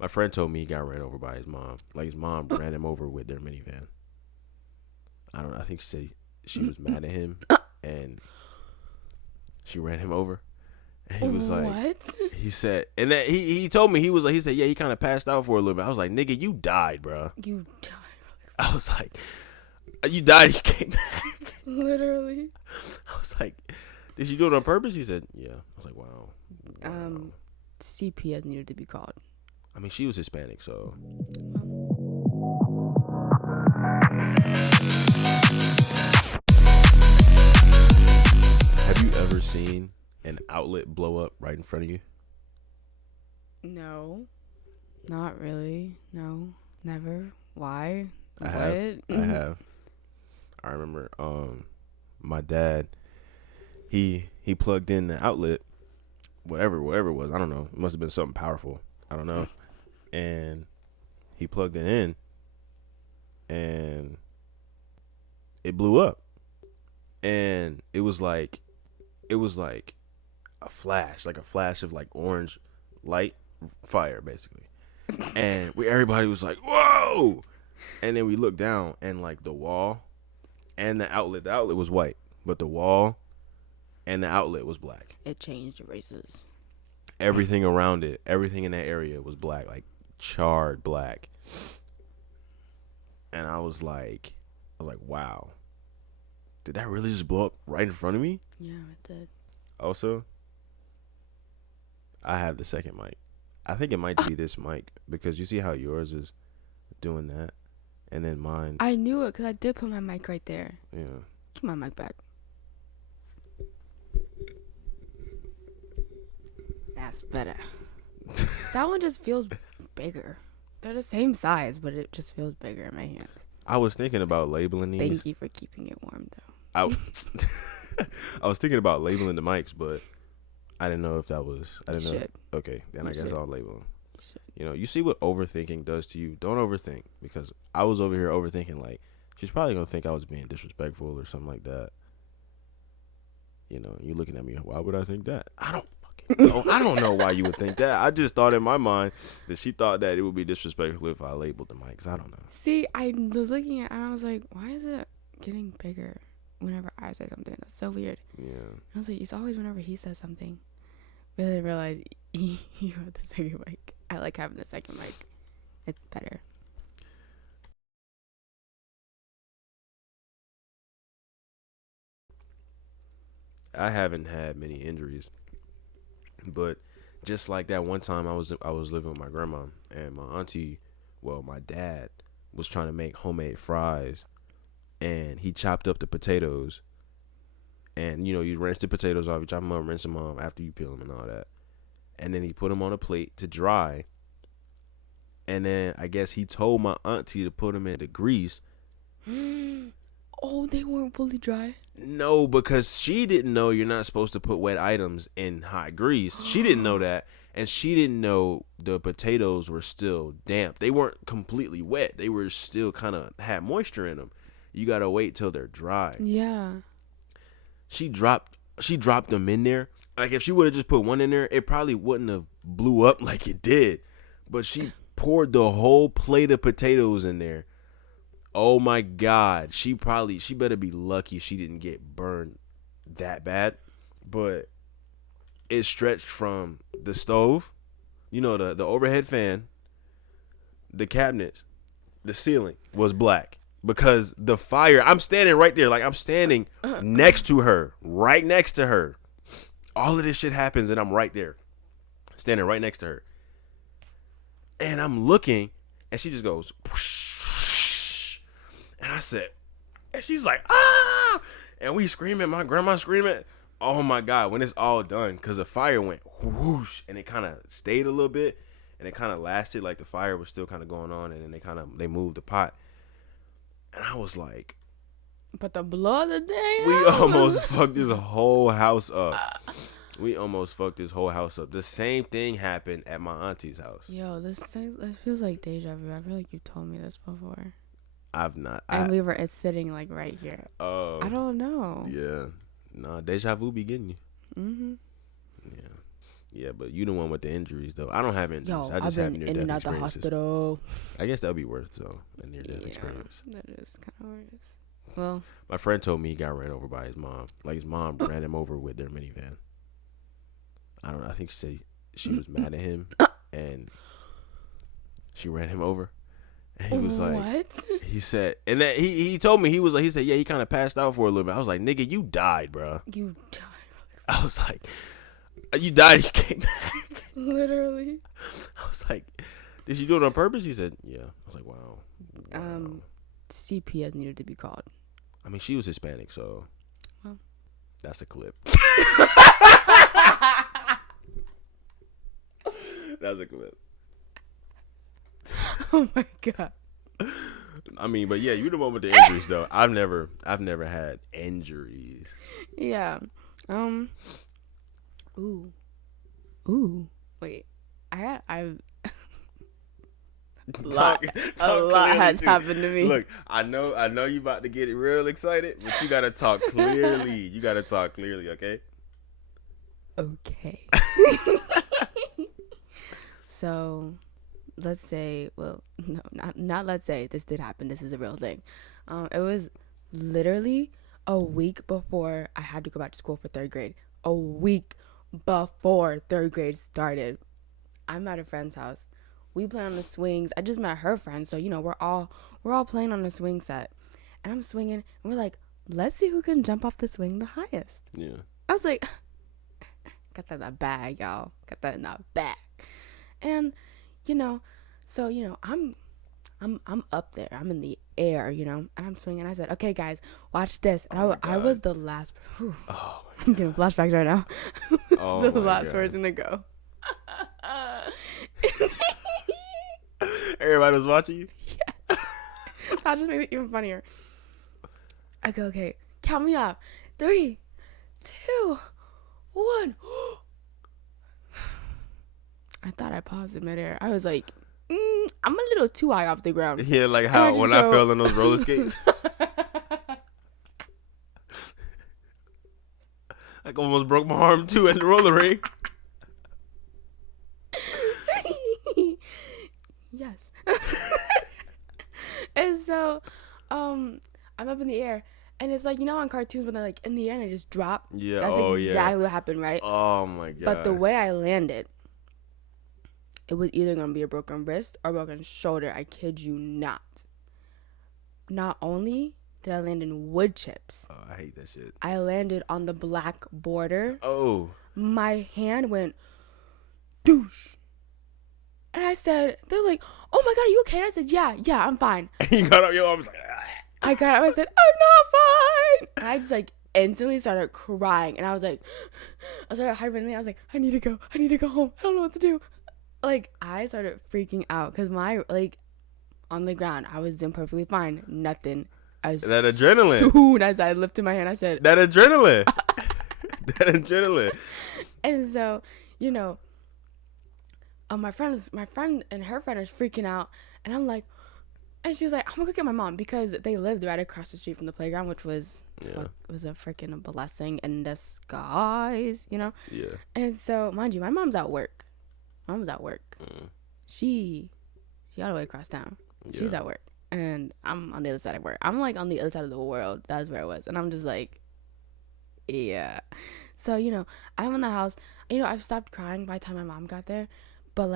My friend told me he got ran over by his mom. Like his mom ran him over with their minivan. I don't know. I think she said she was mad at him and she ran him over. And he was like, What? he said, and then he told me he said, yeah, he kind of passed out for a little bit. I was like, nigga, you died, bro. You died. I was like, you died. You came back. Literally. I was like, did she do it on purpose? He said, yeah. I was like, wow. CPS needed to be called. I mean, she was Hispanic, so. Have you ever seen an outlet blow up right in front of you? No. Not really. No. Never. Why? I have. I remember my dad, he plugged in the outlet, whatever it was, I don't know. It must have been something powerful. I don't know. And he plugged it in and it blew up. And it was like a flash of like orange light fire basically. And everybody was like, "Whoa!" And then we looked down and like the wall and the outlet was white, but the wall and the outlet was black. It changed races. Everything around it, everything in that area was black, like charred black. And I was like, wow. Did that really just blow up right in front of me? Yeah, it did. Also, I have the second mic. I think it might be this mic because you see how yours is doing that, and then mine. I knew it because I did put my mic right there. Yeah. Give my mic back. That's better. That one just feels bigger. They're the same size, but it just feels bigger in my hands. I was thinking about labeling these. Thank you for keeping it warm, though. I was thinking about labeling the mics, but I didn't know if that was. I didn't know. Should. Okay, then I guess should. I'll label them. You know, you see what overthinking does to you. Don't overthink, because I was over here overthinking. Like, she's probably gonna think I was being disrespectful or something like that. You know, you looking at me. Why would I think that? I don't fucking know. I don't know why you would think that. I just thought in my mind that she thought that it would be disrespectful if I labeled the mics. I don't know. See, I was looking at it and I was like, why is it getting bigger whenever I say something? That's so weird. Yeah. I was like, it's always whenever he says something. But then I realized you have the second mic. I like having the second mic. It's better. I haven't had many injuries, but just like that one time I was living with my grandma and my auntie, well, my dad was trying to make homemade fries, and he chopped up the potatoes, and you know you rinse the potatoes off, you chop them up, rinse them off after you peel them and all that, and then he put them on a plate to dry, and then I guess he told my auntie to put them in the grease. Oh, they weren't fully dry? No, because she didn't know you're not supposed to put wet items in hot grease. She didn't know that. And she didn't know the potatoes were still damp. They weren't completely wet. They were still kind of had moisture in them. You got to wait till they're dry. Yeah. She dropped them in there. Like if she would have just put one in there, it probably wouldn't have blew up like it did. But she poured the whole plate of potatoes in there. Oh my God, she better be lucky she didn't get burned that bad. But it stretched from the stove, you know, the overhead fan, the cabinets, the ceiling was black because the fire. I'm standing right there, like I'm standing next to her, right next to her. All of this shit happens and I'm right there, standing right next to her. And I'm looking, and she just goes, whoosh. And I said, and she's like, ah! And we screaming, my grandma screaming. Oh my God, when it's all done, because the fire went whoosh, and it kind of stayed a little bit, and it kind of lasted, like the fire was still kind of going on, and then they moved the pot. And I was like, but the blood of the day? We almost fucked this whole house up. The same thing happened at my auntie's house. Yo, it feels like deja vu. I feel like you told me this before. I've not. And it's sitting like right here. Oh. I don't know. Yeah. Nah, deja vu be getting you. Mm-hmm. Yeah. Yeah, but you the one with the injuries though. I don't have injuries. Yo, I I've just have been near in and death out the experiences. hospital. I guess that'd be worse though, a near death Yeah, experience. that is kind of worse. Well, My friend told me he got ran over by his mom. Like his mom ran him over with their minivan. I don't know. I think she said she was mad at him and she ran him over. And he was like, what? he said, and then he told me, he said, yeah, he kind of passed out for a little bit. I was like, nigga, you died, bro. You died. I was like, you died, you came back. Literally. I was like, did she do it on purpose? He said, yeah. I was like, wow. CPS needed to be called. I mean, she was Hispanic, so well, that's a clip. That's a clip. Oh my god. I mean, but yeah, you the one with the injuries though. I've never had injuries. Yeah. Ooh. Wait. I've a lot has happened to me. Look, I know you about to get it real excited, but you gotta talk clearly. You gotta talk clearly, okay? Okay. So, let's say, well, no, not let's say, this did happen. This is a real thing. It was literally a week before I had to go back to school for 3rd grade. A week before 3rd grade started. I'm at a friend's house. We play on the swings. I just met her friend, so we're all playing on the swing set. And I'm swinging, and we're like, let's see who can jump off the swing the highest. Yeah. I was like, got that in the bag, y'all. Got that in the bag. And so I'm up there. I'm in the air, and I'm swinging. I said, okay, guys, watch this. And I was the last. Whew, I'm getting flashbacks right now. The last person to go. Everybody was watching you? Yeah. That just makes it even funnier. I go, okay, count me off. 3, 2, 1. I thought I paused in midair. I was like, I'm a little too high off the ground. Yeah, like how when I fell on those roller skates. I almost broke my arm too at the roller rink. Yes. And so, I'm up in the air, and it's like, on cartoons when they're like in the air and they just drop. Yeah. That's exactly what happened, right? Oh my god. But the way I landed, it was either gonna be a broken wrist or a broken shoulder. I kid you not. Not only did I land in wood chips. Oh, I hate that shit. I landed on the black border. Oh. My hand went douche. And I said, they're like, oh my god, are you okay? And I said, yeah, I'm fine. You got up your arms like, I got up, I said, I'm not fine. And I just instantly started crying. And I started hyperventilating. I was like, I need to go home. I don't know what to do. I started freaking out because on the ground, I was doing perfectly fine. Nothing. That adrenaline. As soon as I lifted my hand, I said, that adrenaline. That adrenaline. And so, my friend and her friend is freaking out, and I'm like, and she's like, I'm gonna go get my mom because they lived right across the street from the playground, which was was a freaking blessing in disguise, Yeah. And so, mind you, my mom's at work. She all the way across town. Yeah. She's at work, and I'm on the other side of work. I'm on the other side of the world. That's where I was, and I'm just like, yeah. So I'm in the house. I've stopped crying by the time my mom got there, but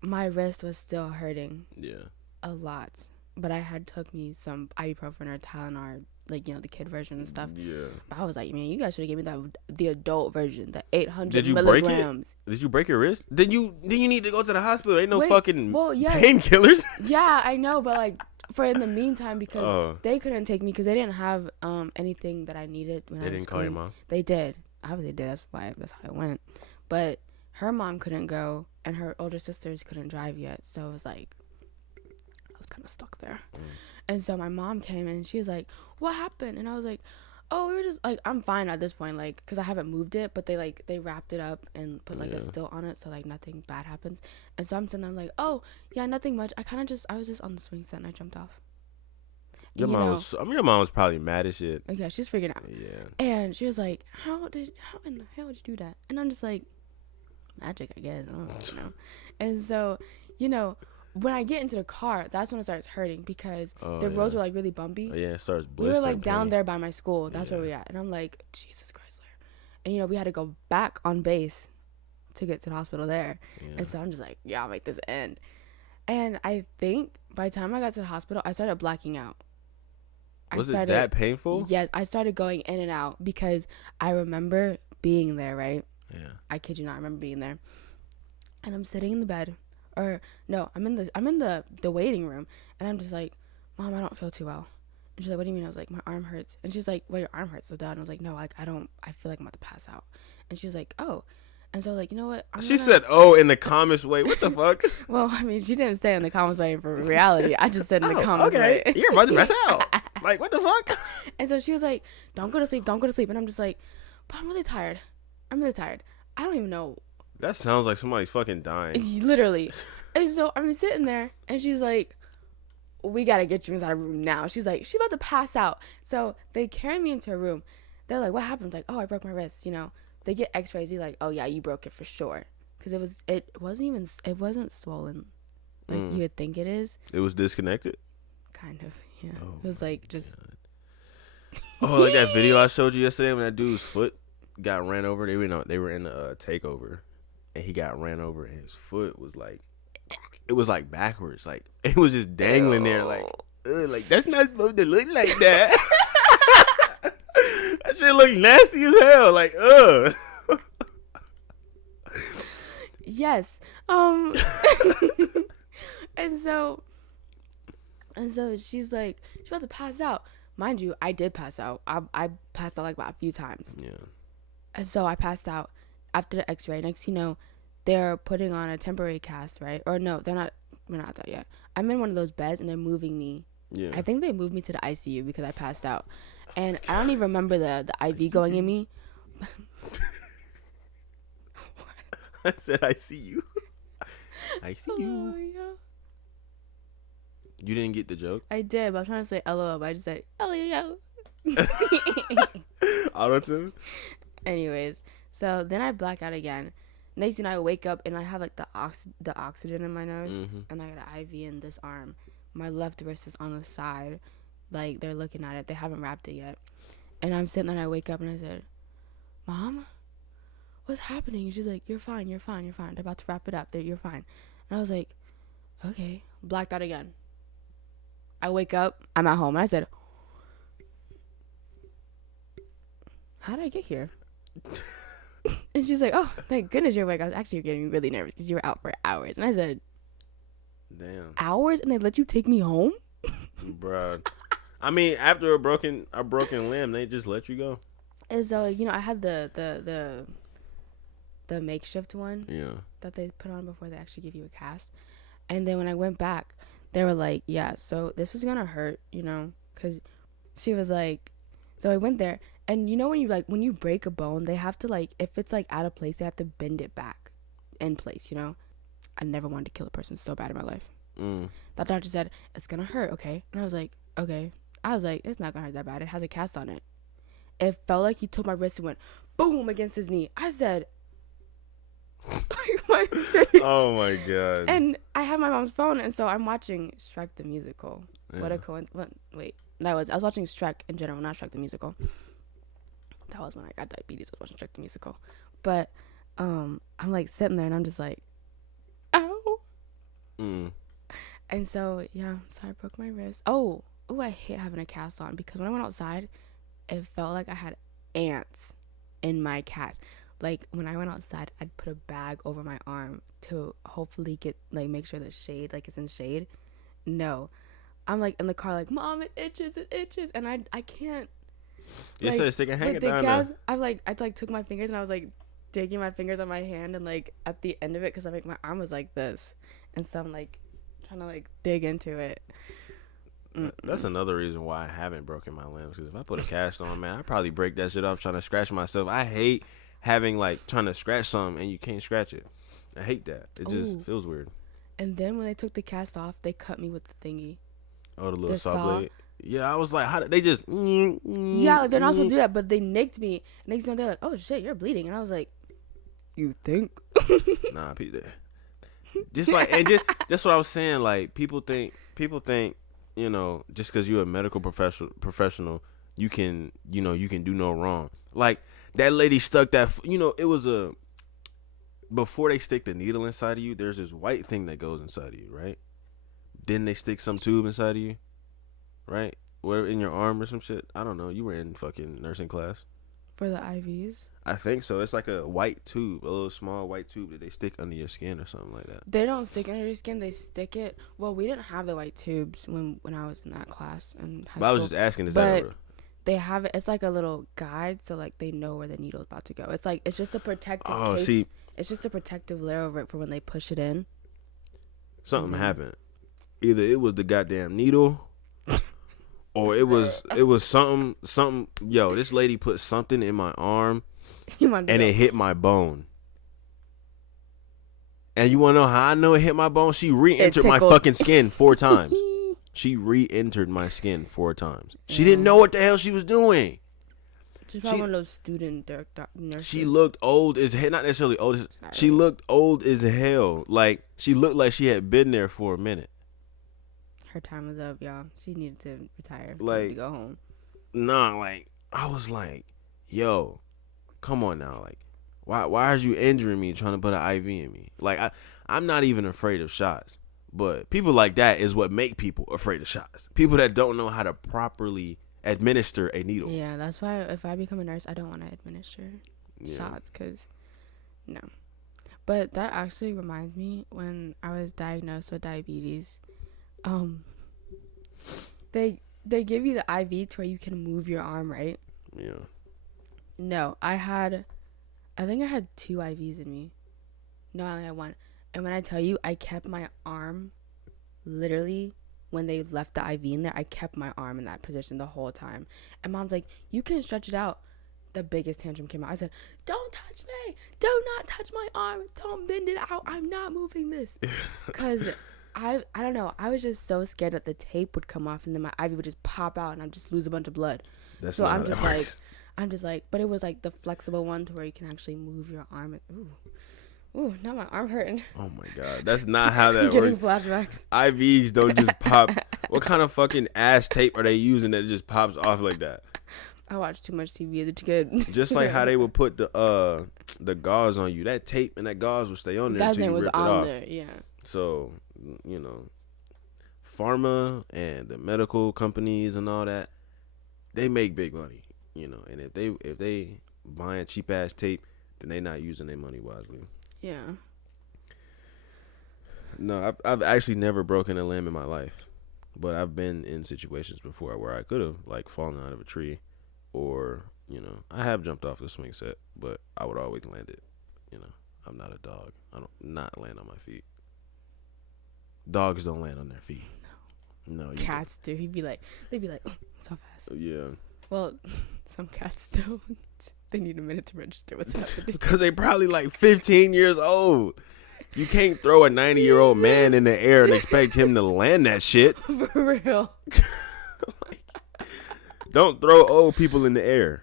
my wrist was still hurting. Yeah. A lot, but I had took me some ibuprofen or Tylenol, the kid version and stuff. Yeah. But I was like, man, you guys should have gave me the adult version, the 800 Did you milligrams. Break it? Did you break your wrist? Then you need to go to the hospital. Ain't no fucking yes. painkillers. Yeah, I know, but for in the meantime, because they couldn't take me because they didn't have anything that I needed when I was They didn't call your mom? They did. Obviously they did. That's how it went. But her mom couldn't go, and her older sisters couldn't drive yet, so it was I was kind of stuck there. And so my mom came and she was like, what happened? And I was like, oh, we were just I'm fine at this point, because I haven't moved it, but they wrapped it up and put a still on it, so nothing bad happens. And so I'm sitting there, I'm like, oh yeah, nothing much. I was just on the swing set and I jumped off. Your mom was probably mad as shit. Yeah, she's freaking out. Yeah. And she was like, how in the hell did you do that? And I'm just like, magic, I guess. I don't know. And so, you know, when I get into the car, that's when it starts hurting because the roads were like really bumpy. Oh, yeah, it starts We were blistering. like down there by my school. That's where we at. And I'm like, Jesus Christ, Lord. And you know, we had to go back on base to get to the hospital there. Yeah. And so I'm just like, yeah, I'll make this end. And I think by the time I got to the hospital, I started blacking out. Was it that painful? Yes, I started going in and out because I remember being there, right? Yeah. I kid you not, I remember being there. And I'm sitting in the bed. Or no, I'm in the waiting room, and I'm just like, Mom, I don't feel too well. And she's like, what do you mean? I was like, my arm hurts. And she's like, well, your arm hurts so bad. And I was like, no, like I feel like I'm about to pass out. And she was like, oh. And so like, you know what? She said, oh, in the calmest way. What the fuck? Well, I mean, she didn't say in the calmest way for reality. I just said in the calmest way. Okay, you're about to pass out. Like, what the fuck? And so she was like, don't go to sleep. And I'm just like, but I'm really tired. I don't even know. That sounds like somebody's fucking dying. Literally. And so I'm sitting there, and she's like, we got to get you inside a room now. She's like, she's about to pass out. So they carry me into a room. They're like, what happened? Like, oh, I broke my wrist, you know. They get x-rays. They're like, oh, yeah, you broke it for sure. Because it wasn't swollen like you would think it is. It was disconnected? Kind of, yeah. Oh, it was like just... God. Oh, like that video I showed you yesterday when that dude's foot got ran over? They were in a takeover. And he got ran over, and his foot was like, it was like backwards, like it was just dangling there, like that's not supposed to look like that. That shit look nasty as hell, like Yes. And so she's like, she's about to pass out. Mind you, I did pass out. I passed out like about a few times. Yeah. And so I passed out after the x-ray. Next you know, they're putting on a temporary cast, right? Or no, we're not there yet. I'm in one of those beds, and they're moving me. Yeah. I think they moved me to the ICU because I passed out. And I don't even remember the IV going in me. I said, I see you. I see you. Oh, yeah. You didn't get the joke? I did, but I'm trying to say LOL, but I just said LOL. Auto-tune? Anyways, so then I black out again. Next thing I wake up, and I have like the oxygen in my nose, and I got an IV in this arm. My left wrist is on the side, like they're looking at it. They haven't wrapped it yet, and I'm sitting there. And I wake up and I said, "Mom, what's happening?" And she's like, "You're fine. They're about to wrap it up. You're fine." And I was like, "Okay." Blacked out again. I wake up. I'm at home, and I said, "How did I get here?" And she's like, "Oh, thank goodness you're awake. I was actually getting really nervous because you were out for hours." And I said, "Damn, hours? And they let you take me home?" Bruh. I mean, after a broken limb, they just let you go. And so, you know, I had the makeshift one. Yeah. That they put on before they actually give you a cast. And then when I went back, they were like, "Yeah, so this is gonna hurt, you know," because she was like, so I went there. And you know when you break a bone, they have to like, if it's like out of place, they have to bend it back in place, you know? I never wanted to kill a person so bad in my life. That doctor said, "It's gonna hurt, okay?" And I was like, "Okay." I was like, "It's not gonna hurt that bad. It has a cast on it." It felt like he took my wrist and went boom against his knee. I said, my face. Oh my God. And I have my mom's phone, and so I'm watching Shrek the Musical. Yeah. What a coincidence. Wait, I was watching Shrek in general, not Shrek the Musical. That was when I got diabetes. I was watching Shrek the Musical. But I'm like sitting there, and I'm just like, ow. And so, yeah, so I broke my wrist. Oh, I hate having a cast on because when I went outside, it felt like I had ants in my cast. Like, when I went outside, I'd put a bag over my arm to hopefully get, like, make sure the shade, like, it's in shade. No. I'm, like, in the car, like, "Mom, it itches. And I can't. You said stick a hanger down there. I took my fingers, and I was, like, digging my fingers on my hand, and, like, at the end of it, because I think my arm was like this. And so I'm, like, trying to, like, dig into it. That's another reason why I haven't broken my limbs. Because if I put a cast on, man, I'd probably break that shit off trying to scratch myself. I hate having, like, trying to scratch something and you can't scratch it. I hate that. It just feels weird. And then when they took the cast off, they cut me with the thingy. Oh, the little saw blade? Yeah, I was like, how did they just... Yeah, like, they're not supposed to do that, but they nicked me. Next thing they're like, "Oh, shit, you're bleeding." And I was like... You think? Nah, just like, and just that's what I was saying. Like, people think, you know, just because you're a medical professional, you can do no wrong. Like, that lady stuck that, it was before they stick the needle inside of you, there's this white thing that goes inside of you, right? Then they stick some tube inside of you, right? Where, in your arm or some shit. I don't know. You were in fucking nursing class. For the IVs? I think so. It's like a white tube, a little small white tube that they stick under your skin or something like that. They don't stick under your skin. They stick it. Well, we didn't have the white tubes when I was in that class in high school. I was just asking, is that over? They have it. It's like a little guide, so like they know where the needle's about to go. It's just a protective case. See, it's just a protective layer over it for when they push it in. Something happened. Either it was the goddamn needle, or it was something. Yo, this lady put something in my arm, and it hit my bone. And you want to know how I know it hit my bone? She re-entered my fucking skin 4 times. She re-entered my skin 4 times. She didn't know what the hell she was doing. She's probably one of those student nurses. She looked old as hell. Not necessarily old. She looked old as hell. Like, she looked like she had been there for a minute. Her time was up, y'all. She needed to retire. Like, needed to go home. Nah, like, I was like, yo, come on now. Like, why are you injuring me trying to put an IV in me? Like, I'm not even afraid of shots. But people like that is what make people afraid of shots. People that don't know how to properly administer a needle. Yeah, that's why if I become a nurse, I don't want to administer shots, because no. But that actually reminds me, when I was diagnosed with diabetes, they give you the IV to where you can move your arm, right? Yeah. No, I think I had 2 IVs in me. No, I only had 1. And when I tell you, I kept my arm, literally, when they left the IV in there, I kept my arm in that position the whole time. And Mom's like, you can stretch it out. The biggest tantrum came out. I said, don't touch me. Do not touch my arm. Don't bend it out. I'm not moving this. Because I don't know. I was just so scared that the tape would come off and then my IV would just pop out and I'd just lose a bunch of blood. So I'm just like, but it was like the flexible one to where you can actually move your arm. Ooh, now my arm hurting. Oh my God, that's not how that getting works. Flashbacks. IVs don't just pop. What kind of fucking ass tape are they using that just pops off like that? I watched too much TV as a kid. Just like how they would put the gauze on you. That tape and that gauze would stay on there until you rip it off. There, yeah. So, pharma and the medical companies and all that, they make big money, and if they buying cheap ass tape, then they not using their money wisely. Yeah. No, I've actually never broken a limb in my life, but I've been in situations before where I could have like fallen out of a tree, or I have jumped off the swing set, but I would always land it. I'm not a dog. I don't not land on my feet. Dogs don't land on their feet. No. Cats do. They'd be like, oh, so fast. Yeah. Well, some cats don't. They need a minute to register what's happening. Because they probably like 15 years old. You can't throw a 90-year-old man in the air and expect him to land that shit. For real. Don't throw old people in the air.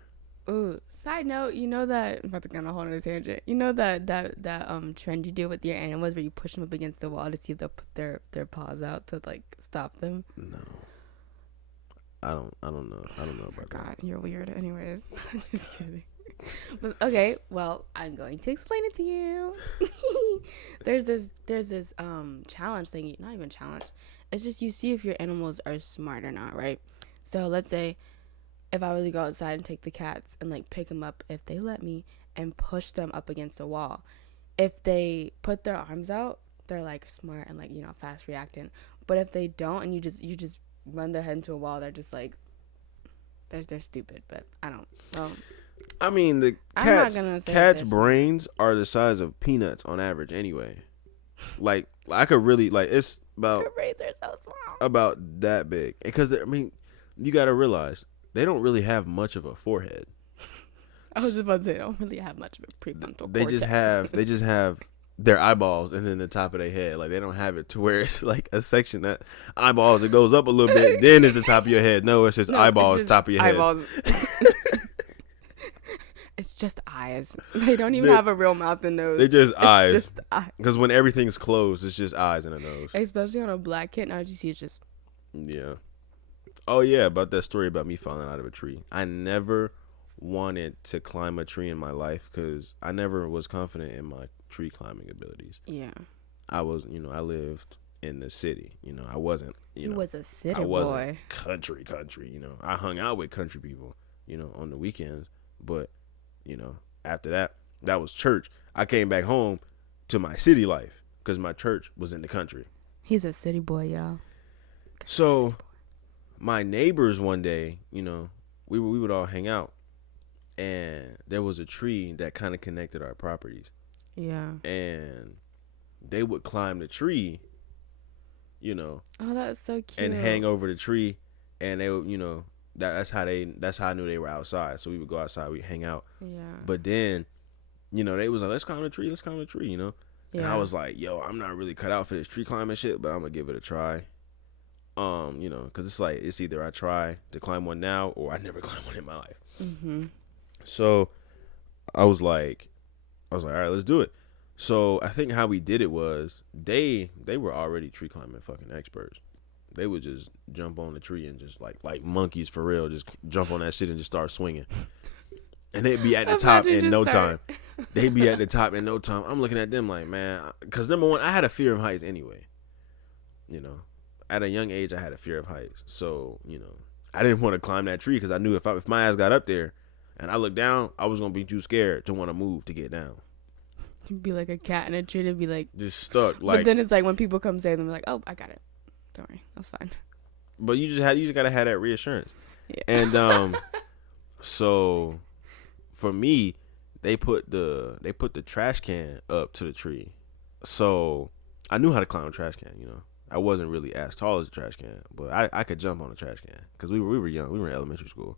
Ooh. Side note, I'm about to go on a whole other tangent. That trend you do with your animals where you push them up against the wall to see if they'll put their paws out to like stop them? No. I don't know. I don't know about that. You're weird. Anyways, I'm just kidding. But, okay, well, I'm going to explain it to you. There's this challenge thing. Not even challenge. It's just you see if your animals are smart or not, right? So let's say if I was to go outside and take the cats and like pick them up, if they let me, and push them up against a wall, if they put their arms out, they're like smart and like fast reacting. But if they don't, and you just run their head into a wall, they're just like they're stupid. But I don't. Well, I mean, the cats' brains are the size of peanuts on average anyway. Like I could really it's about their brains are so small, about that big. Because you got to realize they don't really have much of a forehead. I was just about to say they don't really have much of a prefrontal cortex. They just have their eyeballs and then the top of their head. Like they don't have it to where it's like a section that eyeballs it goes up a little bit, then it's the top of your head. No, it's just eyeballs, top of your eyeballs. head. It's It's just eyes. They don't even They- have a real mouth and nose. They just It's eyes. just eyes. Because when everything's closed, it's just eyes and a nose. Especially on a black kid. Now you see it's just. Yeah. Oh yeah, about that story about me falling out of a tree. I never wanted to climb a tree in my life because I never was confident in my tree climbing abilities. Yeah. I was, I lived in the city. I wasn't, He was a city I wasn't boy. country. I hung out with country people, on the weekends. But, after that was church. I came back home to my city life because my church was in the country. He's a city boy, y'all. So my neighbors one day, we would all hang out, and there was a tree that kind of connected our properties. Yeah. And they would climb the tree, Oh, that's so cute. and hang over the tree, and they would, that's how I knew they were outside. So we would go outside, we'd hang out. Yeah. But then, they was like, let's climb the tree, Yeah. And I was like, yo, I'm not really cut out for this tree climbing shit, but I'm gonna give it a try. Because it's like, it's either I try to climb one now or I never climb one in my life. Mm-hmm. So I was like, all right, let's do it. So I think how we did it was they were already tree climbing fucking experts. They would just jump on the tree and just like monkeys for real, just jump on that shit and just start swinging. And they'd be at the top in no time. They'd be at the top in no time. I'm looking at them like, man, because number one, I had a fear of heights anyway. At a young age, I had a fear of heights. So, I didn't want to climb that tree because I knew if my ass got up there and I looked down, I was going to be too scared to want to move to get down. You'd be like a cat in a tree to be like. Just stuck. Like, but then it's like when people come save them, like, oh, I got it. Don't worry. That's fine. But you just got to have that reassurance. Yeah. And so for me, they put the trash can up to the tree. So I knew how to climb a trash can, I wasn't really as tall as a trash can, but I could jump on a trash can because we were young. We were in elementary school.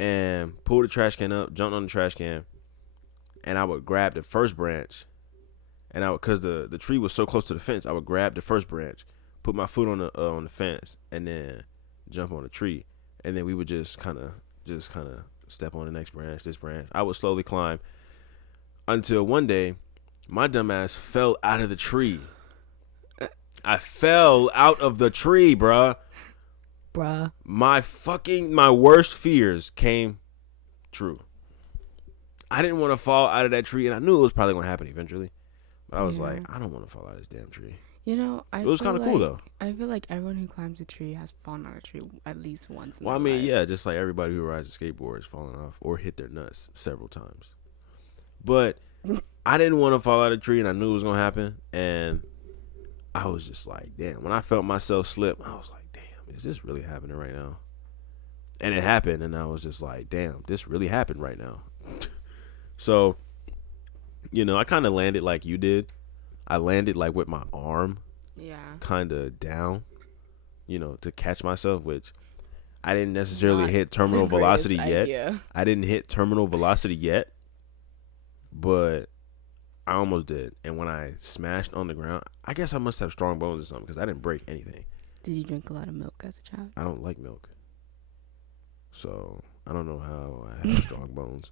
And pulled the trash can up, jumped on the trash can, and I would grab the first branch, and because the tree was so close to the fence, I would grab the first branch, put my foot on the fence, and then jump on the tree, and then we would just kind of step on the next branch, this branch. I would slowly climb until one day, my dumb ass fell out of the tree. I fell out of the tree, bruh. My worst fears came true. I didn't want to fall out of that tree, and I knew it was probably going to happen eventually. But I was like, I don't want to fall out of this damn tree. It was kind of cool, though. I feel like everyone who climbs a tree has fallen out of a tree at least once. Well, I mean, yeah, just like everybody who rides a skateboard has fallen off or hit their nuts several times. But I didn't want to fall out of the tree, and I knew it was going to happen. And I was just like, damn. When I felt myself slip, I was like, damn, is this really happening right now? And it happened, and I was just like, damn, this really happened right now. So, I kind of landed like you did. I landed like with my arm kind of down, to catch myself, which I didn't necessarily hit terminal velocity yet. I didn't hit terminal velocity yet, but I almost did. And when I smashed on the ground, I guess I must have strong bones or something because I didn't break anything. Did you drink a lot of milk as a child? I don't like milk. So I don't know how I have strong bones.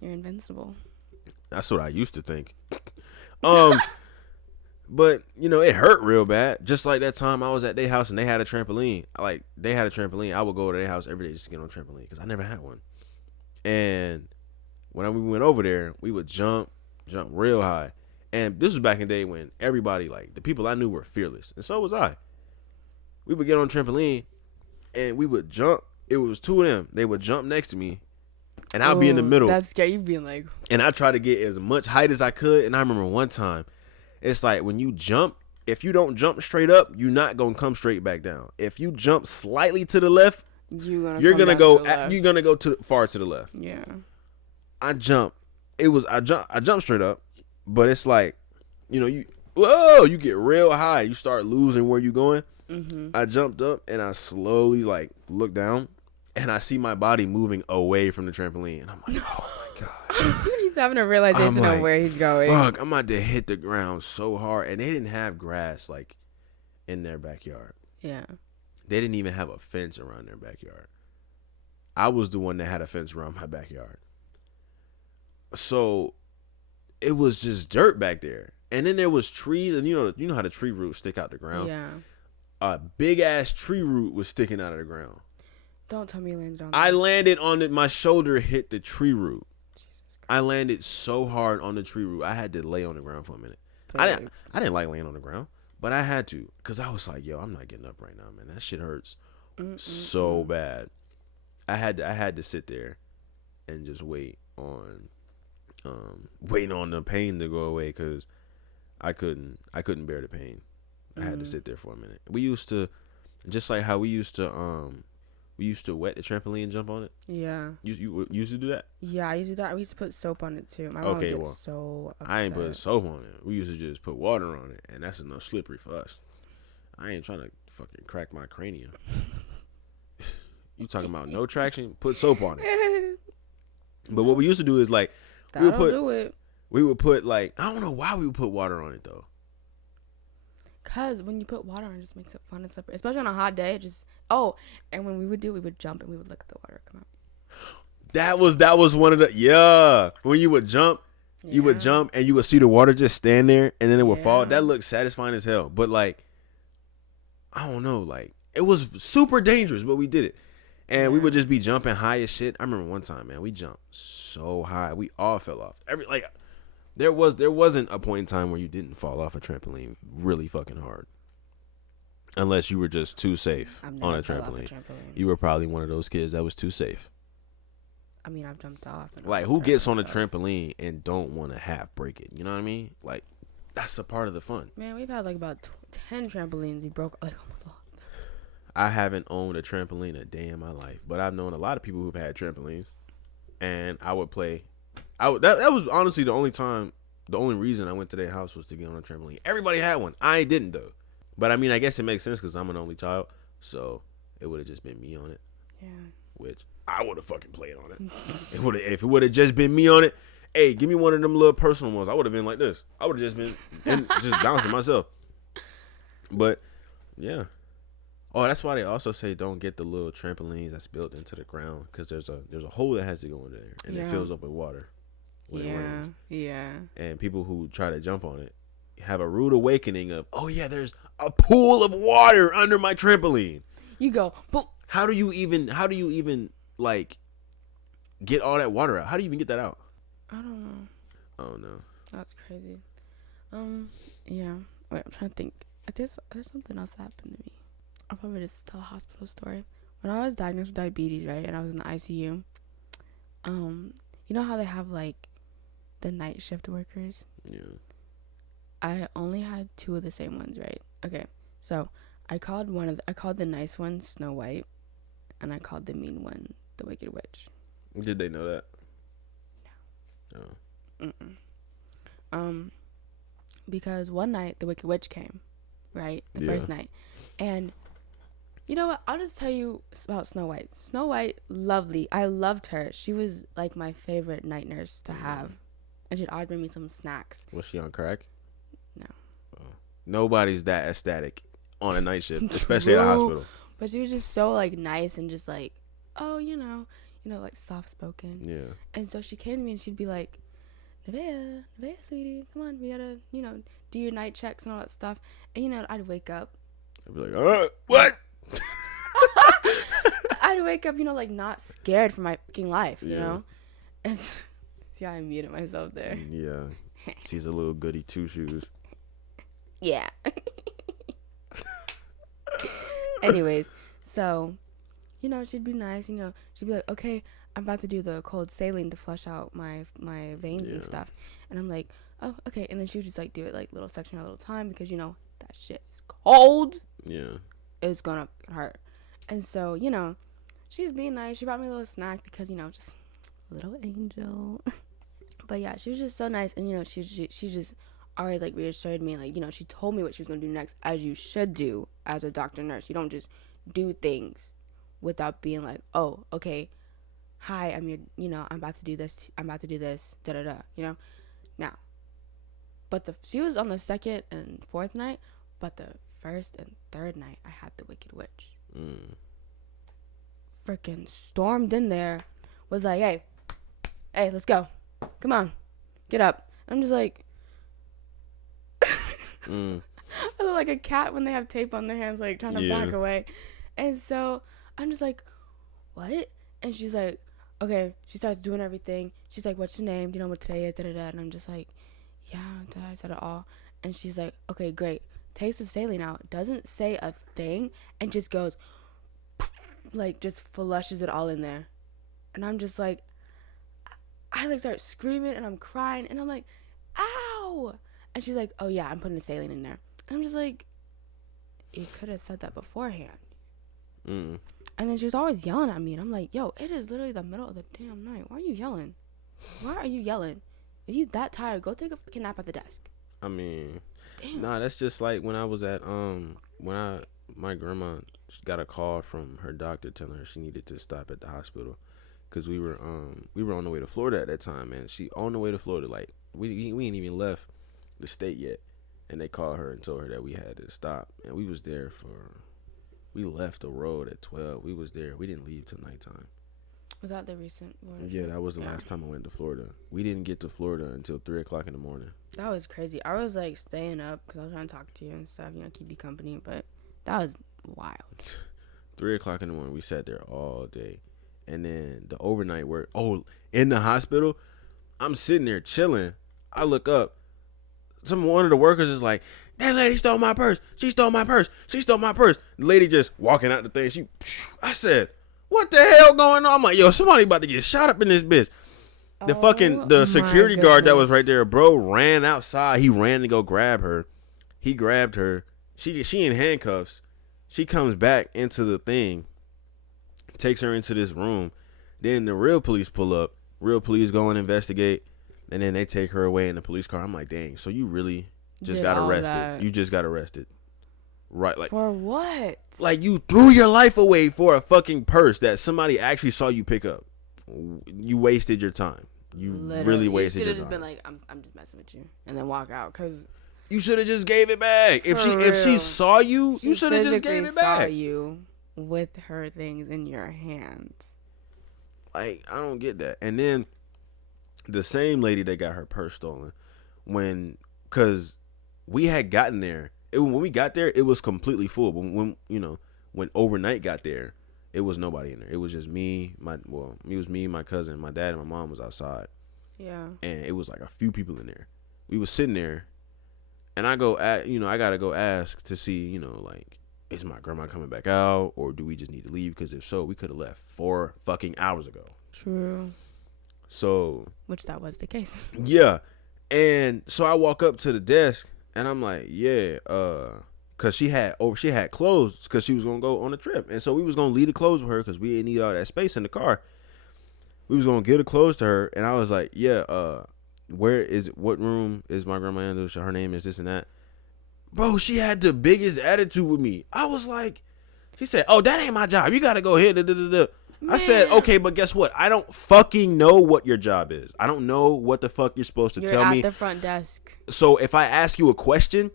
You're invincible. That's what I used to think. But, it hurt real bad. Just like that time I was at their house and they had a trampoline. They had a trampoline. I would go to their house every day just to get on a trampoline because I never had one. And when we went over there, we would jump real high. And this was back in the day when everybody, the people I knew were fearless. And so was I. We would get on a trampoline and we would jump. It was two of them. They would jump next to me. And I'll be in the middle. That's scary. You being like. And I try to get as much height as I could. And I remember one time, it's like when you jump, if you don't jump straight up, you're not gonna come straight back down. If you jump slightly to the left, you're gonna go far to the left. Yeah. I jumped. I jumped straight up, but it's like, you get real high. You start losing where you're going. Mm-hmm. I jumped up and I slowly look down. And I see my body moving away from the trampoline. And I'm like, oh, my God. He's having a realization of where he's going. Fuck, I'm about to hit the ground so hard. And they didn't have grass, in their backyard. Yeah. They didn't even have a fence around their backyard. I was the one that had a fence around my backyard. So it was just dirt back there, and then there was trees, and you know how the tree roots stick out the ground. Yeah. A big ass tree root was sticking out of the ground. Don't tell me you landed on. I landed on it. My shoulder hit the tree root. Jesus Christ. I landed so hard on the tree root. I had to lay on the ground for a minute. I didn't like laying on the ground, but I had to because I was like, yo, I'm not getting up right now, man. That shit hurts so bad. I had to sit there and just waiting on the pain to go away because I couldn't bear the pain. I had to sit there for a minute. We used to, just like how we used to wet the trampoline and jump on it. Yeah. You used to do that? Yeah, I used to do that. We used to put soap on it too. My mom would get so upset. I ain't put soap on it. We used to just put water on it, and that's enough slippery for us. I ain't trying to fucking crack my cranium. You talking about no traction? Put soap on it. But what we used to do is like we would put like, I don't know why we would put water on it though. Cause when you put water on, it just makes it fun and slippery, especially on a hot day. And when we would do it, we would jump and we would let the water come out. That was one of the when you would jump, you would jump and you would see the water just stand there and then it would fall. That looked satisfying as hell. But like, I don't know, like it was super dangerous, but we did it. And we would just be jumping high as shit. I remember one time, man, we jumped so high, we all fell off. There wasn't a point in time where you didn't fall off a trampoline really fucking hard. Unless you were just too safe on a trampoline. You were probably one of those kids that was too safe. I mean, I've jumped off. Like, who gets on a trampoline and don't want to half break it? You know what I mean? Like, that's the part of the fun. Man, we've had like about 10 trampolines. We broke like almost all. I haven't owned a trampoline a day in my life, but I've known a lot of people who've had trampolines, and I would play. That was honestly the only reason I went to their house was to get on a trampoline. Everybody had one. I didn't though. But I mean, I guess it makes sense because I'm an only child, so it would have just been me on it. Yeah. Which I would have fucking played on it. If it would have just been me on it, hey, give me one of them little personal ones. I would have been like this. I would have just been just bouncing myself. But yeah. Oh, that's why they also say don't get the little trampolines that's built into the ground because there's a hole that has to go in there and it fills up with water when it rains. Yeah. And people who try to jump on it have a rude awakening of, oh yeah, there's a pool of water under my trampoline. You go, boop. How do you even like get all that water out? How do you even get that out? I don't know. Oh no. That's crazy. Yeah. Wait, I'm trying to think. There's something else that happened to me. I'll probably just tell a hospital story. When I was diagnosed with diabetes, right, and I was in the ICU, you know how they have like the night shift workers? Yeah. I only had 2 of the same ones, right? Okay. So I called the nice one Snow White, and I called the mean one the Wicked Witch. Did they know that? No. Oh. Because one night the Wicked Witch came, right? The first night. And you know what? I'll just tell you about Snow White. Snow White, lovely. I loved her. She was like my favorite night nurse to have. And she'd always bring me some snacks. Was she on crack? No. Nobody's that ecstatic on a night shift, especially at a hospital. But she was just so like nice and just like, oh, you know, like soft spoken. Yeah. And so she came to me and she'd be like, Veah, sweetie, come on, we gotta, do your night checks and all that stuff. And I'd wake up. I'd be like, what? I'd wake up, like not scared for my fucking life, you know? And see how I muted myself there. Yeah. She's a little goody two shoes. Yeah. Anyways, so, she'd be nice, she'd be like, okay, I'm about to do the cold saline to flush out my veins and stuff. And I'm like, oh, okay. And then she would just like do it like little section at a little time because, that shit is cold. Yeah. It's gonna hurt. And so, she's being nice. She brought me a little snack because, just a little angel. But yeah, she was just so nice. And, she just always like reassured me. Like, she told me what she was going to do next, as you should do as a doctor nurse. You don't just do things without being like, oh, okay, hi, I'm your, I'm about to do this, da da da, Now, but she was on the 2nd and 4th night, but the 1st and 3rd night, I had the Wicked Witch. Freaking stormed in there, was like, hey, let's go. come on, get up. I'm just like, Mm. I look like a cat when they have tape on their hands, like trying to back away. And so I'm just like, what? And she's like, okay. She starts doing everything. She's like, what's your name? Do you know what today is? Da, da, da. And I'm just like, yeah, I said it all. And she's like, okay, great. Takes the saline out, doesn't say a thing, and just goes, like, just flushes it all in there. And I'm just like, I like start screaming and I'm crying and I'm like, ow. And she's like, oh yeah, I'm putting the saline in there. And I'm just like, you could have said that beforehand. And then she was always yelling at me, and I'm like, yo, it is literally the middle of the damn night. Why are you yelling? Why are you yelling? If you that tired, go take a fucking nap at the desk. I mean, damn. Nah, that's just like when I was at my grandma got a call from her doctor telling her she needed to stop at the hospital because we were on the way to Florida at that time, man. She on the way to Florida, like we ain't even left the state yet, and they called her and told her that we had to stop, and we was there we left the road at 12. We was there. We didn't leave till nighttime. Was that the recent one? Yeah, that was the last time I went to Florida. We didn't get to Florida until 3 o'clock in the morning. That was crazy. I was like staying up because I was trying to talk to you and stuff, keep you company, but that was wild. 3 o'clock in the morning, we sat there all day. And then the overnight work. Oh, in the hospital, I'm sitting there chilling. I look up. One of the workers is like, that lady stole my purse. She stole my purse. She stole my purse. The lady just walking out the thing. I said, what the hell going on? I'm like, yo, somebody about to get shot up in this bitch. The security guard that was right there, bro, ran outside. He ran to go grab her. He grabbed her. She in handcuffs. She comes back into the thing, takes her into this room. Then the real police pull up. Real police go and investigate, and then they take her away in the police car. I'm like, dang, so you really just got arrested. That. You just got arrested. Right, like for what? Like you threw your life away for a fucking purse that somebody actually saw you pick up. You wasted your time. You literally really wasted your time. You should have just been like, I'm just messing with you, and then walk out. Cause you should have just gave it back. If she saw you, you should have just gave it back. Saw you with her things in your hands. Like, I don't get that. And then the same lady that got her purse stolen, because we had gotten there. When we got there, it was completely full. But when overnight got there, it was nobody in there. It was just me, my cousin, my dad, and my mom was outside. Yeah. And it was like a few people in there. We was sitting there, and I gotta go ask to see, like, is my grandma coming back out, or do we just need to leave? Because if so, we could have left 4 fucking hours ago. True. So. Which that was the case. Yeah. And so I walk up to the desk, and I'm like, yeah, because she had clothes because she was going to go on a trip. And so we was going to leave the clothes with her because we didn't need all that space in the car. We was going to give the clothes to her, and I was like, yeah, what room is my grandma in? Her name is this and that. Bro, she had the biggest attitude with me. I was like, she said, oh, that ain't my job. You got to go here. Da, da, da, da. I said, okay, but guess what? I don't fucking know what your job is. I don't know what the fuck you're supposed to tell me. You're at the front desk. So if I ask you a question,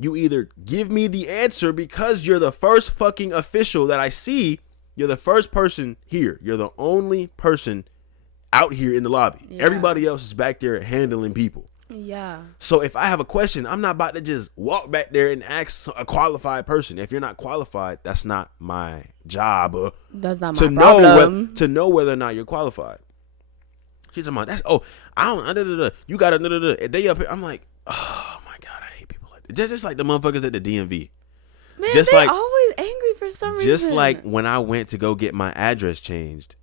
you either give me the answer because you're the first fucking official that I see. You're the first person here. You're the only person out here in the lobby. Yeah. Everybody else is back there handling people. Yeah. So if I have a question, I'm not about to just walk back there and ask a qualified person. If you're not qualified, that's not my job. That's not my problem. To know whether or not you're qualified. She's talking about, you got to, they up here. I'm like, oh my God, I hate people like that. Just like the motherfuckers at the DMV. Man, just they always angry for some reason. Just like when I went to go get my address changed,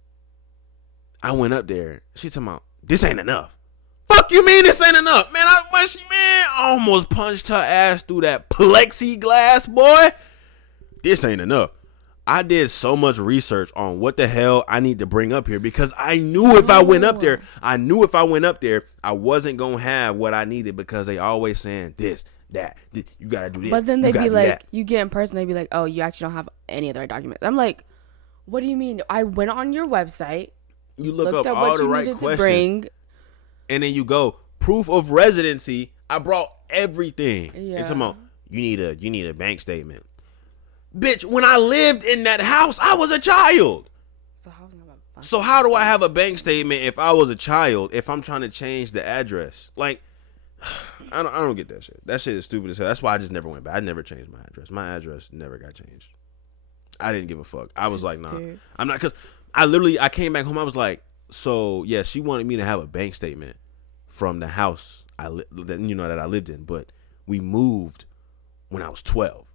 I went up there. She's talking about, this ain't enough. Fuck you mean this ain't enough? Man, I almost punched her ass through that plexiglass, boy. This ain't enough. I did so much research on what the hell I need to bring up here because I knew if I went up there, I wasn't going to have what I needed because they always saying this, that, you got to do this. But then they'd be like, you get in person, they'd be like, oh, you actually don't have any of the right documents. I'm like, what do you mean? I went on your website. You looked up all the right questions. And then you go, proof of residency. I brought everything. Yeah. And talking about, you need a bank statement. Bitch, when I lived in that house, I was a child. So how was I about So how do I have a bank statement if I was a child if I'm trying to change the address? Like, I don't get that shit. That shit is stupid as hell. That's why I just never went back. I never changed my address. My address never got changed. I didn't give a fuck. I was like, nah, Dude. I'm not. Cause I came back home. I was like, so yeah, she wanted me to have a bank statement from the house that I lived in, but we moved when I was 12.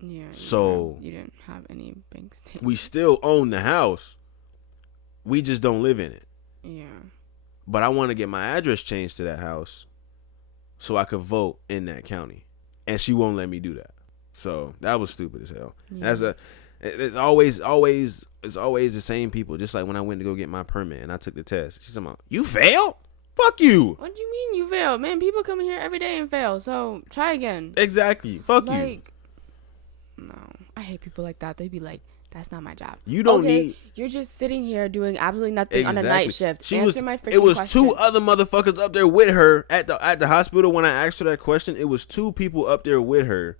Yeah. So you didn't have any bank statements. we still own the house. We just don't live in it. Yeah. But I want to get my address changed to that house so I could vote in that county. And she won't let me do that. So that was stupid as hell. Yeah. It's always the same people. Just like when I went to go get my permit and I took the test. She's talking about, you failed? Fuck you. What do you mean you failed? Man, people come in here every day and fail. So try again. Exactly. Fuck you. No. I hate people like that. They be like, that's not my job. You don't need. You're just sitting here doing absolutely nothing on a night shift. It was two other motherfuckers up there with her at the hospital when I asked her that question. It was 2 people up there with her.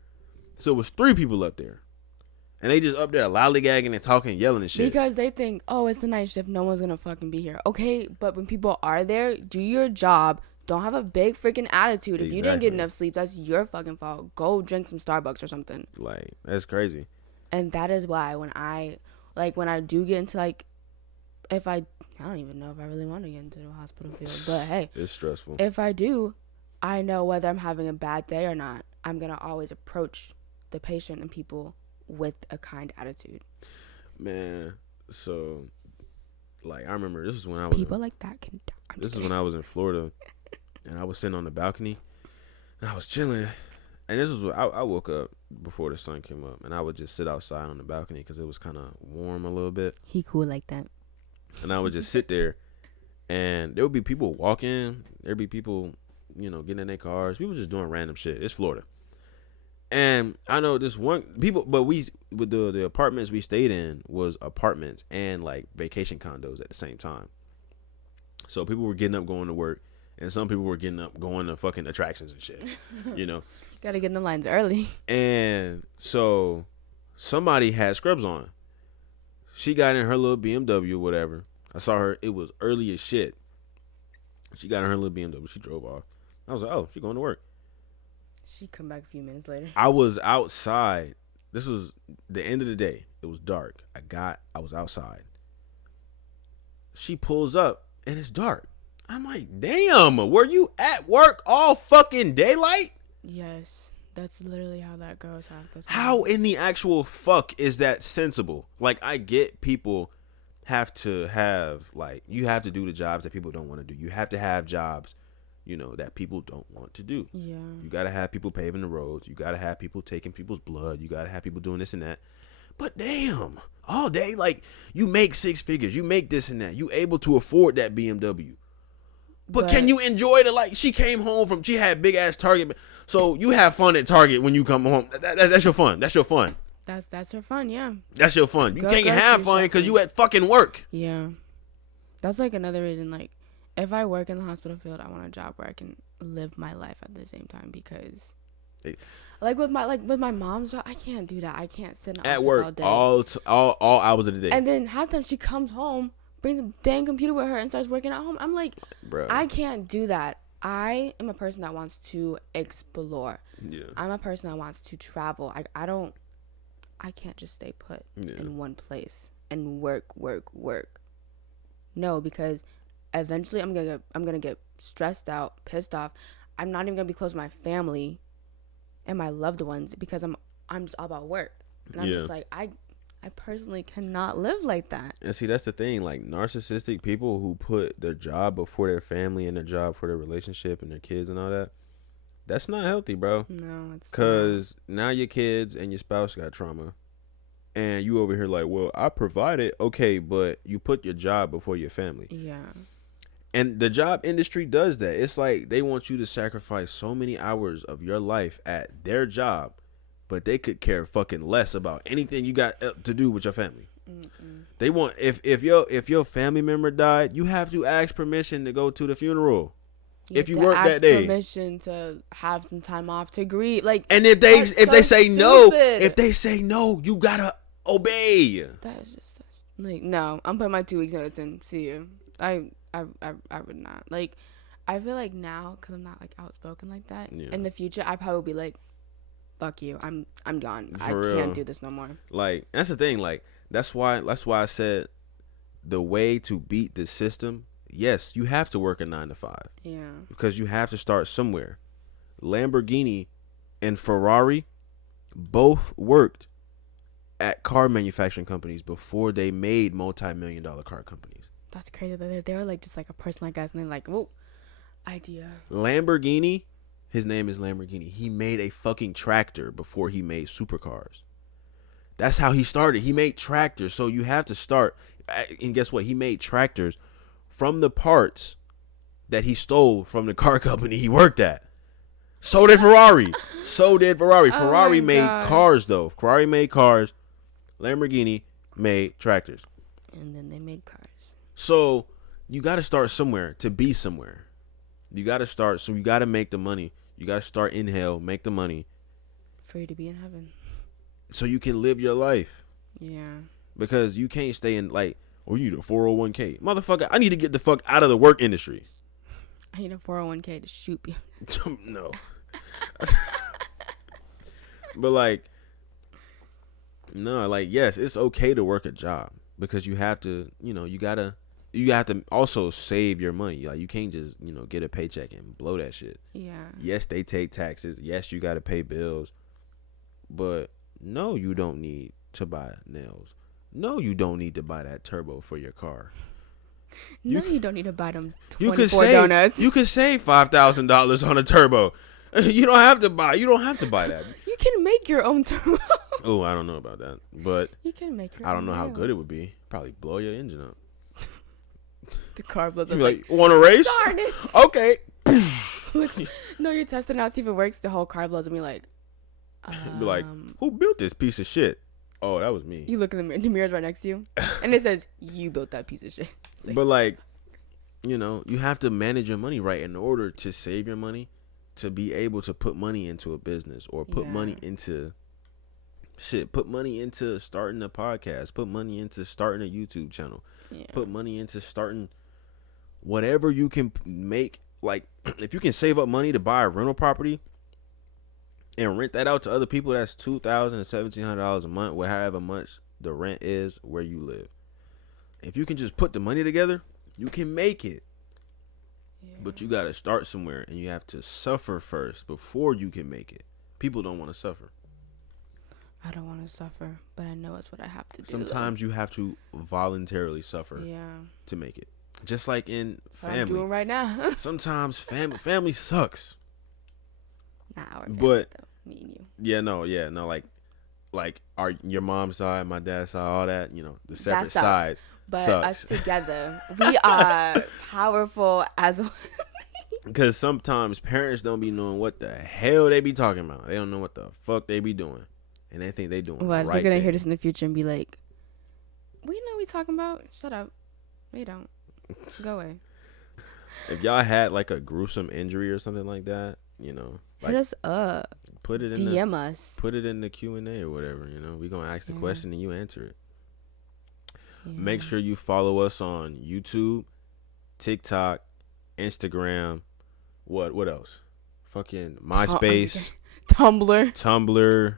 So it was 3 people up there. And they just up there lollygagging and talking, yelling and shit. Because they think, oh, it's a night shift. No one's going to fucking be here. Okay, but when people are there, do your job. Don't have a big freaking attitude. If you didn't get enough sleep, that's your fucking fault. Go drink some Starbucks or something. Like, that's crazy. And that is why when I do get into I don't even know if I really want to get into the hospital field, but hey, it's stressful. If I do, I know whether I'm having a bad day or not. I'm going to always approach the patient and people with a kind attitude. Man, so like I remember this is when I was people like that can die. This is when I was in Florida and I was sitting on the balcony and I was chilling. And this was what I woke up before the sun came up, and I would just sit outside on the balcony because it was kind of warm a little bit. He cool like that. And I would just sit there, and there would be people walking. There'd be people, getting in their cars. People just doing random shit. It's Florida. And I know this one people, but with the apartments we stayed in was apartments and like vacation condos at the same time. So people were getting up, going to work. And some people were getting up, going to fucking attractions and shit, Gotta get in the lines early. And so somebody had scrubs on. She got in her little BMW or whatever. I saw her. It was early as shit. She got in her little BMW. She drove off. I was like, oh, she going to work. She come back a few minutes later. I was outside. This was the end of the day. It was dark. I was outside. She pulls up and it's dark. I'm like, damn, were you at work all fucking daylight? Yes, that's literally how that goes. How in the actual fuck is that sensible? Like, I get people have to have, like, you have to do the jobs that people don't want to do. You have to have jobs, that people don't want to do. Yeah. You got to have people paving the roads. You got to have people taking people's blood. You got to have people doing this and that. But damn, all day, like, you make 6 figures. You make this and that. You able to afford that BMW. But can you enjoy she came home she had big ass Target. So you have fun at Target when you come home. That's your fun. That's your fun. That's her fun, yeah. That's your fun. You can't have fun because you at fucking work. Yeah. That's like another reason, like, if I work in the hospital field, I want a job where I can live my life at the same time because like with my mom's job, I can't do that. I can't sit in the at office work all day. all hours of the day. And then half the time she comes home, brings a dang computer with her and starts working at home. I'm like, bruh, I can't do that. I am a person that wants to explore. Yeah. I'm a person that wants to travel. I can't just stay put in one place and work. No, because eventually I'm gonna get stressed out, pissed off. I'm not even gonna be close to my family and my loved ones because I'm just all about work. And I'm just like, I personally cannot live like that. And see, that's the thing. Like, narcissistic people who put their job before their family and their job for their relationship and their kids and all that, that's not healthy, bro. No, it's not. Because now your kids and your spouse got trauma. And you over here like, well, I provided. Okay, but you put your job before your family. Yeah. And the job industry does that. It's like they want you to sacrifice so many hours of your life at their job, but they could care fucking less about anything you got to do with your family. Mm-mm. They want if your family member died, you have to ask permission to go to the funeral. If you work that day, permission to have some time off to grieve. Like, and if they say no, you gotta obey. That is just Like, no, I'm putting my 2 weeks notice in. See you. I would not. Like, I feel like now, because I'm not like outspoken like that. Yeah. In the future, I probably be like, fuck you. I'm gone. For I real. can't do this no more. Like, that's the thing. Like, that's why I said the way to beat the system. Yes, you have to work a 9 to 5. Yeah. Because you have to start somewhere. Lamborghini and Ferrari both worked at car manufacturing companies before they made multi-million-dollar car companies. That's crazy. They were like just like a person like us, and they're like, whoa, idea. Lamborghini, his name is Lamborghini. He made a fucking tractor before he made supercars. That's how he started. He made tractors. So you have to start. And guess what? He made tractors from the parts that he stole from the car company he worked at. So did Ferrari. Ferrari made cars, though. Ferrari made cars. Lamborghini made tractors. And then they made cars. So you got to start somewhere to be somewhere. You got to start. So you got to make the money. You got to start in hell, make the money. For you to be in heaven. So you can live your life. Yeah. Because you can't stay in like, oh, you need a 401k. Motherfucker, I need to get the fuck out of the work industry. I need a 401k to shoot you. No. But like, no, like, yes, it's okay to work a job because you have to, you have to also save your money. Like, you can't just, get a paycheck and blow that shit. Yeah. Yes, they take taxes. Yes, you got to pay bills. But no, you don't need to buy nails. No, you don't need to buy that turbo for your car. You don't need to buy them 24 donuts. You could save $5,000 on a turbo. You don't have to buy that. You can make your own turbo. Oh, I don't know about that, but you can make your I own don't know how nails. good it would be. Probably blow your engine up. The car blows You'd up. be like, want to race? Darn it. Okay. No, you're testing out, see if it works. The whole car blows and be like, Be like, who built this piece of shit? Oh, that was me. You look in the mirror's right next to you, and it says, you built that piece of shit. Like, but like, you have to manage your money right in order to save your money, to be able to put money into a business or put money into shit. Put money into starting a podcast. Put money into starting a YouTube channel. Yeah. Put money into starting whatever you can make. Like, if you can save up money to buy a rental property and rent that out to other people, that's $2,000 and $1,700 a month, or however much the rent is where you live. If you can just put the money together, you can make it. Yeah. But you got to start somewhere, and you have to suffer first before you can make it. People don't want to suffer. I don't want to suffer, but I know it's what I have to do. Sometimes you have to voluntarily suffer to make it. Just like in family. I'm doing right now. Sometimes family sucks. Not our family, but though. Me and you. Yeah, no, like your mom's side, my dad's side, all that, the separate sides. But sucks. us together, we are powerful as well. Because sometimes parents don't be knowing what the hell they be talking about. They don't know what the fuck they be doing, and they think they doing Well, right. You're gonna hear this in the future and be like, "We know what we talking about. Shut up. We don't. Go away." If y'all had like a gruesome injury or something like that, like, hit us up. Put it in DM us. Put it in the Q&A or whatever. We gonna ask the question and you answer it. Yeah. Make sure you follow us on YouTube, TikTok, Instagram. What else? Fucking MySpace, Tumblr,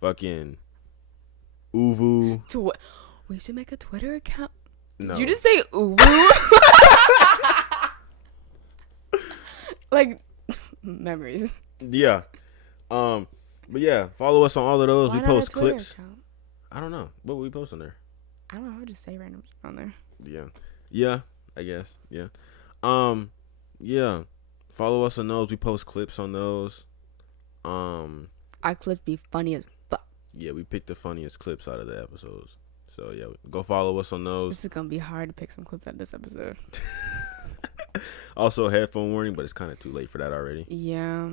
fucking Yoooo. We should make a Twitter account. No. Did you just say Yoooo? Like memories. Yeah. But yeah, follow us on all of those. Why we post clips. Account? I don't know. What would we post on there? I don't know. I would just say random shit on there. Yeah, I guess. Yeah. Yeah. Follow us on those. We post clips on those. Our clips be funny as fuck. Yeah, we picked the funniest clips out of the episodes. So yeah, go follow us on those. This is gonna be hard to pick some clips out of this episode. Also, headphone warning, but it's kind of too late for that already. Yeah.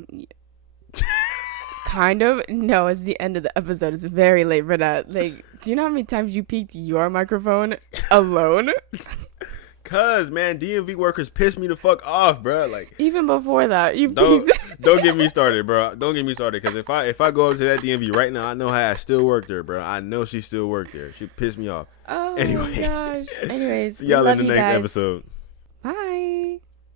Kind of. No, it's the end of the episode. It's very late for that. Like, do you know how many times you peeked your microphone alone? Cause man, DMV workers piss me the fuck off, bro. Like Even before that, you don't get me started, bro. Don't get me started. Cause if I go up to that DMV right now, I know how I still work there, bro. I know she still worked there. She pissed me off. Oh Anyway, my gosh. Anyways, see we y'all in love the you next guys. episode. Bye.